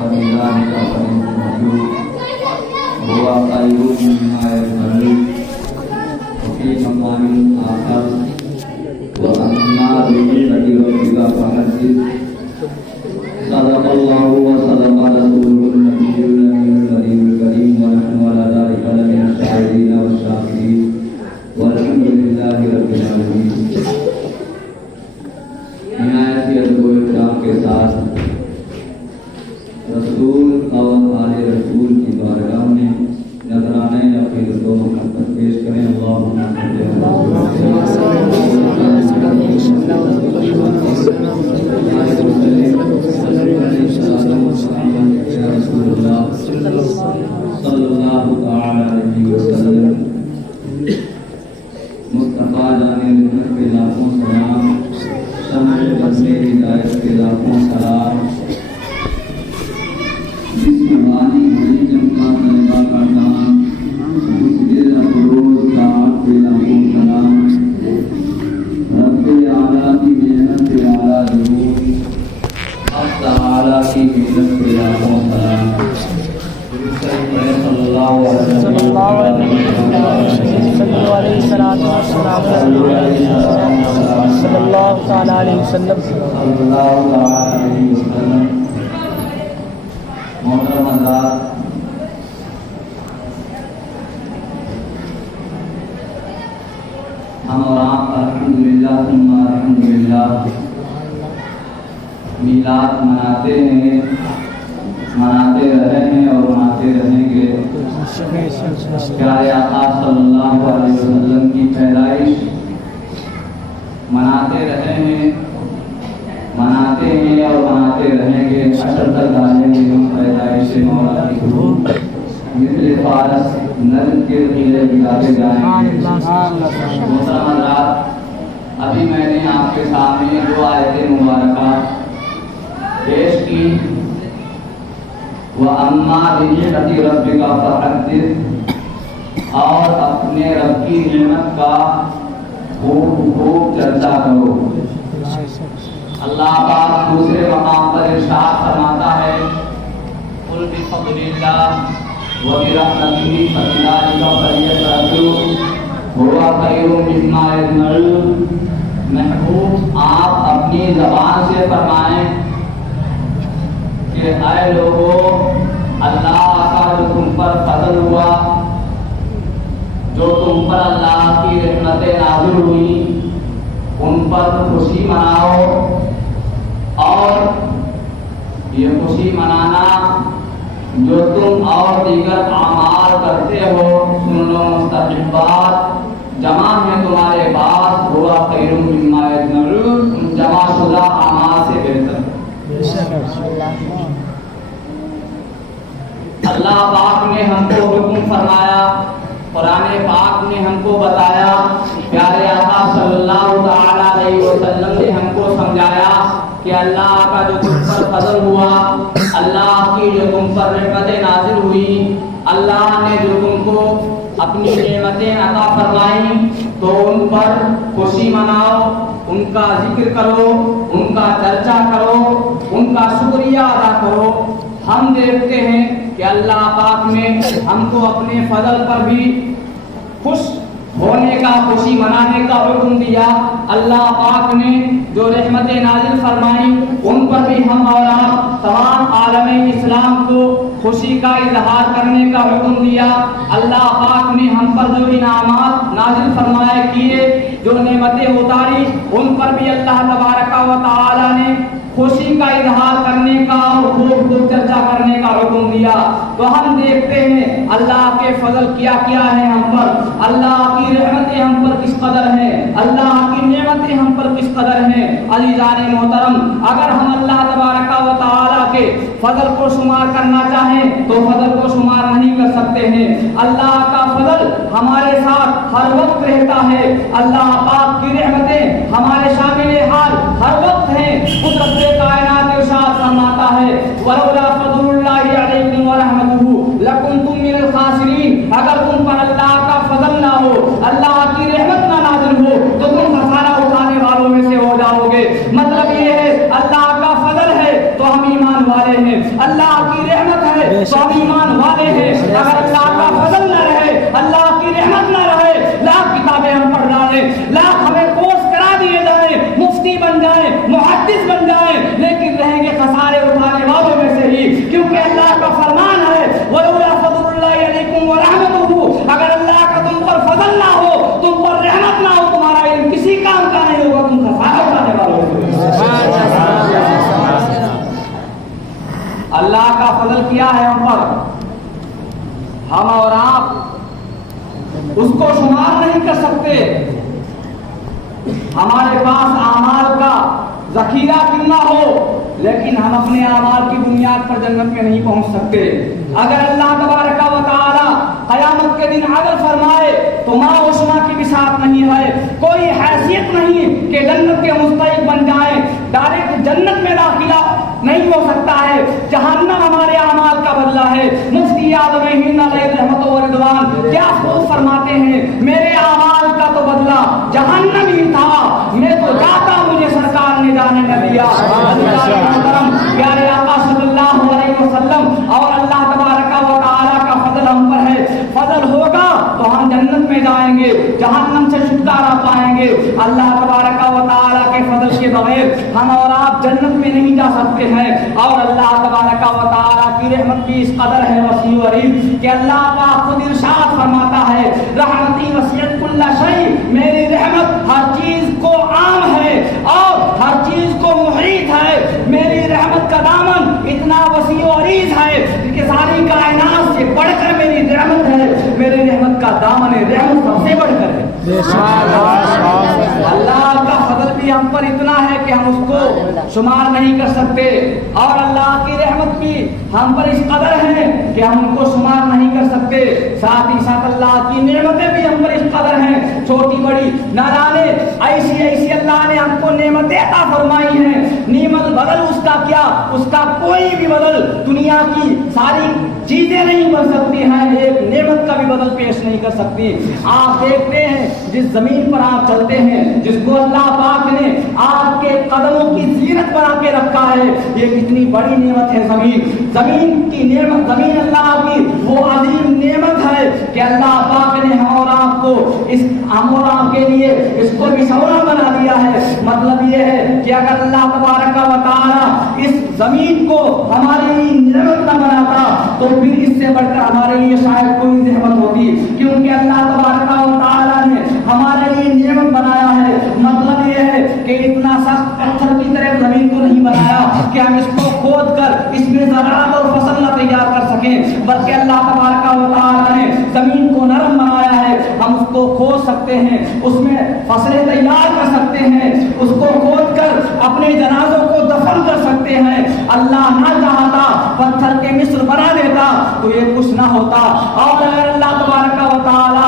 فبذلك فليفرحوا هو خير مما يجمعون وفي مقام آخر وأما بنعمة ربك فحدث صدق الله وصدق رسوله النبي الكريم ونحن على ذلك لمن الشاهدين والشاكرين والحمد لله رب العالمين. نہایت ہی ادب و احترام کے ساتھ رسول اور آل رسول کی بارگاہ میں نذرانے عقیدت و محبت پیش کریں. اللہم صلی اللہ علیہ وسلم. مصطفیٰ جانے رحمت کے لاکھوں سلام، شمع بزم ہدایت کے لاکھوں سلام. جسم بانی ہوئی جمکا طیبہ کا نام، دل افروز طاعت کے لاکھوں سلام. رب اعلیٰ کی محنت سے اعلیٰ ضرور، اب تعالیٰ کی محنت کے لاکھوں سلام. صلی اللہ علیہ وسلم محترم حضرات، ہم اور آپ الحمدللہ ثم الحمدللہ میلاد مناتے ہیں، مناتے رہے ہیں اور مناتے رہیں گے. پیارے آقا صلی اللہ علیہ وسلم کی پیدائش مناتے رہے ہیں، مناتے ہیں اور مناتے رہیں گے. حشر تک ڈالیں گے ہم پیدائش مولا کی حضور مثل فارس نظم کے قلعے گراتے جائیں گے. محترم حضرات، ابھی میں نے آپ کے سامنے دو آیتیں مبارکہ پیش کی. وَأَمَّا بِنِعْمَةِ رَبِّكَ فَحَدِّثْ، اور اپنے رب کی نعمت کا خوب خوب چرچا کرو. اللہ پاک دوسرے مقام پر ارشاد فرماتا ہے قُلْ بِفَضْلِ اللَّهِ وَبِرَحْمَتِهِ فَبِذَلِكَ فَلْيَفْرَحُوا هُوَ خَيْرٌ مِّمَّا يَجْمَعُونَ. محبوب آپ اپنی زبان سے فرمائیں کہ اے لوگو، اللہ کا جو تم پر فضل ہوا، جو تم پر اللہ کی رحمتیں نازل ہوئی، ان پر خوشی مناؤ. اور یہ خوشی منانا جو تم اور دیگر اعمال کرتے ہو، سن لو مستحبات جمع ہے تمہارے پاس، ہوا خیر مما یجمعون، جمع شدہ اعمال سے بہتر. اللہ پاک نے ہم کو حکم فرمایا، قرآن پاک نے ہم کو بتایا، پیارے آقا صلی اللہ تعالی علیہ وسلم نے ہم کو سمجھایا کہ اللہ کا جو تم پر فضل ہوا، اللہ کی جو تم پر رحمتیں نازل ہوئی، اللہ نے جو تم کو اپنی نعمتیں عطا فرمائیں، تو ان پر خوشی مناؤ، ان کا ذکر کرو، ان کا چرچا کرو، ان کا شکریہ ادا کرو. ہم دیکھتے ہیں کہ اللہ پاک نے ہم کو اپنے فضل پر بھی خوش ہونے کا، خوشی منانے کا حکم دیا. اللہ پاک نے جو رحمتیں نازل فرمائیں ان پر بھی ہم اور آپ تمام عالم اسلام کو خوشی کا اظہار کرنے کا حکم دیا. اللہ پاک نے ہم پر جو انعامات نازل فرمائے کیے، جو نعمتیں اتاری، ان پر بھی اللہ تبارک و تعالی نے خوشی کا اظہار کرنے کا اور خوب خوب چرچا کرنے کا حکم دیا. تو ہم دیکھتے ہیں اللہ کے فضل کیا کیا ہے ہم پر، اللہ کی رحمتیں ہم پر کس قدر ہیں، اللہ کی نعمتیں ہم پر کس قدر ہیں. عزیزان محترم، اگر ہم اللہ تبارک و تعالی کے فضل کو شمار کرنا چاہیں تو فضل کو شمار نہیں کر سکتے ہیں. اللہ کا فضل ہمارے ساتھ ہر وقت رہتا ہے، اللہ پاک کی رحمتیں ہمارے شامل حال ہر وقت ہیں. قدرت کائنات ارشاد فرماتا ہے ولولا فضل اللہ علیکم ورحمتہ لکنتم من الخاسرین. اگر تم پر اللہ کا فضل نہ ہو، اللہ کی رحمت نہ نازل ہو، تو تم خسارہ اٹھانے والوں میں سے ہو جاؤ گے. مطلب یہ ہے اللہ کا فضل ہے تو ہم ایمان والے ہیں، اللہ کی ईमान वाले हैं, अगर अल्लाह का फजल न रहे, अल्लाह की रहमत न रहे, लाख किताबें हम पढ़ डालें, लाख हमें कोर्स करा दिए जाए, मुफ्ती बन जाए, मुहद्दिस बन जाए, लेकिन रहेंगे खसारे उठाने वालों में से ही, क्योंकि अल्लाह का फरमान है वलौला फज़लुल्लाहि अलैकुम व रहमतुहु, अगर अल्लाह का तुम पर फजल ना हो, तुम पर रहमत ना हो, तुम्हारा इल्म किसी काम का नहीं होगा, तुम खसारे उठाने वालों में से। अल्लाह का फजल किया है हम पर, हम और आप उसको शुमार नहीं कर सकते। हमारे पास आमाल का जखीरा कितना हो, लेकिन हम अपने आमाल की बुनियाद पर जन्नत में नहीं पहुंच सकते। अगर अल्लाह तबारक व तआला क़यामत के दिन अदल फरमाए तो माँ उस्मा की बिसात नहीं है, कोई हैसियत नहीं कि जन्नत के मुस्तहिक बन जाए, डायरेक्ट जन्नत में दाखिला नहीं हो सकता है, जहन्नम हमारे आमाल का बदला है। मुफ्ती आज़म हिंद अलैहि रहमत व रिदवान क्या खूब फरमाते हैं, मेरे आमाल का तो बदला जहन्नम ही था, मैं तो जाता मुझे सरकार ने जाने न दिया। प्यारे आका सल्लल्लाहु अलैहि वसल्लम और अल्लाह तबारक व तआला का फजल हम पर है, फजल होगा तो हम जन्नत में जाएंगे, जहन्नम से छुटकारा पाएंगे। अल्लाह तबारक व तआला के फजल के बगैर हम और आप जन्नत में नहीं जा सकते हैं। और अल्लाह तबारक व तआला की रहमत भी इस कदर है वसी व अरीम कि अल्लाह पाक खुद इरशाद फरमाता है, रहमती वसीअत कुल्ल शै, मेरी रहमत हर चीज को आम है और हर चीज को मुहीत है। मेरी रहमत का दामन इतना वसी व अरीज है कि सारी कायनात से बढ़कर मेरी रहमत है, मेरी रहमत का दामन है, रहमत सबसे बढ़कर है। अल्लाह का फजल भी हम पर इतना है कि हम उसको शुमार नहीं कर सकते, और अल्लाह की रहमत भी हम पर इस कदर है कि हम उनको शुमार नहीं कर सकते। साथ ही साथ अल्लाह की नेमतें भी हम पर इस कदर हैं, छोटी बड़ी ना जाने ऐसी ऐसी अल्लाह ने हमको नेमतें अता फरमाई हैं। नेमत बदल उसका क्या, उसका कोई भी बदल दुनिया की सारी चीजें नहीं बन सकती हैं, एक नेमत का भी बदल पेश नहीं कर सकती। आप देखते हैं जिस जमीन पर आप चलते हैं, जिसको अल्लाह पाक ने आपके कदमों की जीनत बना के रखा है, ये कितनी बड़ी नेमत है। जमीन की नेमत, जमीन अल्लाह की वो अजीम नेमत है कि अल्लाह पाक ने हम और आपको हम और आपके लिए इसको बिछौना बना दिया है। मतलब ये है कि अगर अल्लाह तबारक व तआला इस जमीन को हमारे लिए नेमत न बनाता तो फिर इससे बढ़कर हमारे लिए शायद कोई नेमत होती, क्योंकि अल्लाह तबारक व तआला ने हमारे लिए नेमत बनाया है। मतलब ये है कि इतना सख्त पत्थर की तरह जमीन को नहीं बनाया कि हम इसको खोद कर इसमें ज़राअत और फसल न तैयार कर सकें, बल्कि अल्लाह तबारक व तआला ने जमीन को नरम बनाया है। हम उसको खोद सकते हैं, उसमें फसलें तैयार कर सकते हैं, उसको खोद कर अपने जनाजों को दफन कर सकते हैं। अल्लाह ना चाहता पत्थर के मिस्र बना देता तो ये कुछ ना होता। और अगर अल्लाह तबारक व तआला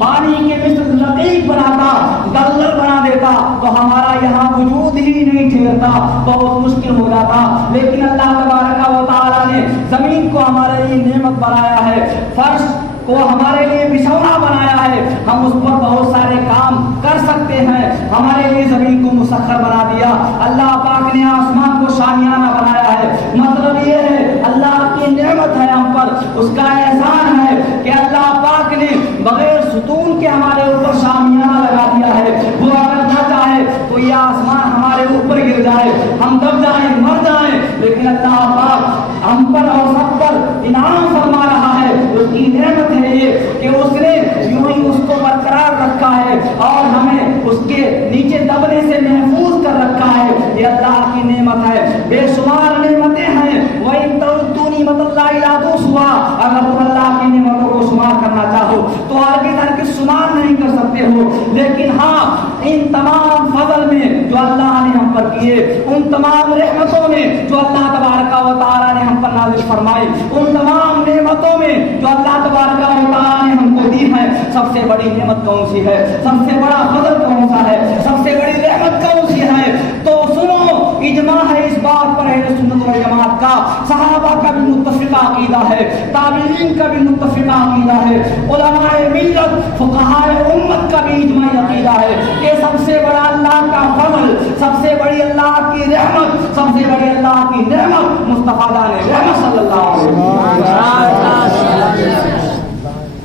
पानी के मिस्र रकीक बनाता, दलदल बना देता तो हमारा यहाँ वजूद ही नहीं ठहरता, बहुत मुश्किल हो जाता। लेकिन अल्लाह तबारक व तआला ने जमीन को हमारे लिए नेमत बनाया है, फर्श को हमारे लिए बिछौना बनाया है, हम उस पर बहुत सारे काम कर सकते हैं। हमारे लिए जमीन को मुसख्खर बना दिया, अल्लाह पाक ने आसमान को शामियाना बनाया है। मतलब ये है अल्लाह की नेमत है हम पर, उसका एहसान है कि अल्लाह पाक ने बगैर सुतून के हमारे ऊपर शामियाना लगा दिया है। वो अगर ना चाहे तो ये आसमान हमारे ऊपर गिर जाए, हम दब जाए, मर जाए, लेकिन अल्लाह पाक हम पर और सब पर इनाम फरमा रहा है। उसकी नेमत है ये कि उसने यूं ही उसको बरकरार रखा है और हमें उसके नीचे दबने से महफूज कर रखा है। ये अल्लाह की नेमत है, बेशुमार नेमतें हैं। वही तउद्दूनी मतल्लाहि ला तुहसूहा, अगर तुम अल्लाह की नेमतों को शुमार करना चाहो तो आगे तक शुमार नहीं कर सकते हो। लेकिन हाँ, इन तमाम फजल में जो अल्लाह ने हम पर किए, उन तमाम रहमतों में जो अल्लाह तबारक व तआला ने हम पर नाज़िल फरमाई, उन तमाम नेमतों में जो अल्लाह तबारक व तआला ने हमको दी है, सबसे बड़ी नेमत कौन सी है, सबसे बड़ा फजल कौन सा है, सबसे बड़ी रहमत कौन सी है? तो सुनो, اجماع ہے اس بات پر اہل سنت والجماعت کا، صحابہ کا بھی متفقہ عقیدہ ہے، تابعین کا بھی متفقہ عقیدہ ہے، علماء ملت فقہاء امت کا بھی اجماعی عقیدہ ہے کہ سب سے بڑا اللہ کا فضل، سب سے بڑی اللہ کی رحمت، سب سے بڑی اللہ کی نعمت مصطفیٰ دان رحمت صلی اللہ علیہ وسلم۔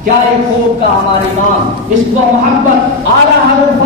کیا ایک خوب کا ہمارا ایمان، اس کو محبت اعلیٰ حضرت